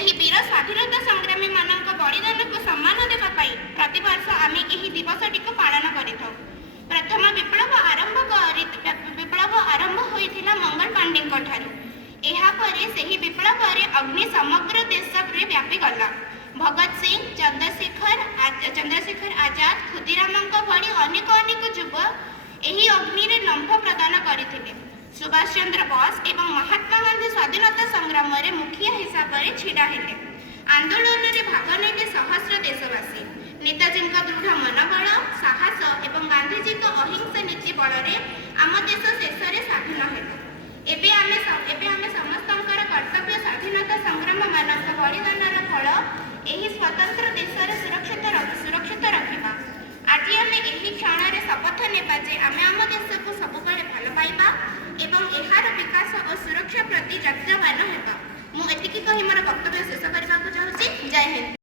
ସେହି ବୀର ସ୍ୱାଧୀନତା ସଂଗ୍ରାମୀ ମାନଙ୍କ ବଳିଦାନକୁ ସମ୍ମାନ ଦେବା ପାଇଁ ପ୍ରତିବର୍ଷ ଆମେ ଏହି ଦିବସଟିକୁ ପାଳନ କରିଥାଉ। ପ୍ରଥମ ବିପ୍ଳବ ଆରମ୍ଭ ହୋଇଥିଲା ମଙ୍ଗଲ ପାଣ୍ଡେଙ୍କ ଠାରୁ। ଏହାପରେ ସେହି ବିପ୍ଳବରେ ଅଗ୍ନି ସମଗ୍ର ଦେଶରେ ବ୍ୟାପିଗଲା। ଭଗତ ସିଂ, ଚନ୍ଦ୍ରଶେଖର ଆଜାଦ, ଖୁଦିରାମଙ୍କ ଭଳି ଅନେକ ଯୁବ ଏହି ଅଗ୍ନିରେ ଲମ୍ଫ ପ୍ରଦାନ କରିଥିଲେ। ସୁଭାଷ ଚନ୍ଦ୍ର ବୋଷ ଏବଂ ମହାତ୍ମା ଗାନ୍ଧୀ ସ୍ୱାଧୀନତା ସଂଗ୍ରାମରେ ମୁଖିଆ ହିସାବରେ ଛିଡ଼ା ହେଲେ। ଆନ୍ଦୋଳନରେ ଭାଗ ନେଲେ ସହସ୍ର ଦେଶବାସୀ। ନେତାଜୀଙ୍କ ଦୃଢ଼ ମନୋବଳ, ସାହସ ଏବଂ ଗାନ୍ଧୀଜୀଙ୍କ ଅହିଂସା ନୀତି ବଳରେ ଆମ ଦେଶ ଶେଷରେ ସ୍ୱାଧୀନ ହେଲା। ଏବେ ଆମେ ସମସ୍ତଙ୍କର କର୍ତ୍ତବ୍ୟ ସ୍ୱାଧୀନତା ସଂଗ୍ରାମମାନଙ୍କ ବଳିଦାନର ଫଳ ଏହି ସ୍ୱତନ୍ତ୍ର ଦେଶରେ ସୁରକ୍ଷିତ ରଖିବା। ଆଜି ଆମେ ଏହି କ୍ଷଣରେ ଶପଥ ନେବା ଯେ ଆମେ ଆମ ଦେଶକୁ ସବୁବେଳେ ଭଲ ପାଇବା ଏବଂ ଏହାର ବିକାଶ ଓ ସୁରକ୍ଷା ପ୍ରତି ଯତ୍ନବାନ ହେବା। ମୁଁ ଏତିକି କହି ମୋର ବକ୍ତବ୍ୟ ଶେଷ କରିବାକୁ ଚାହୁଁଛି। ଜୟ ହିନ୍ଦ।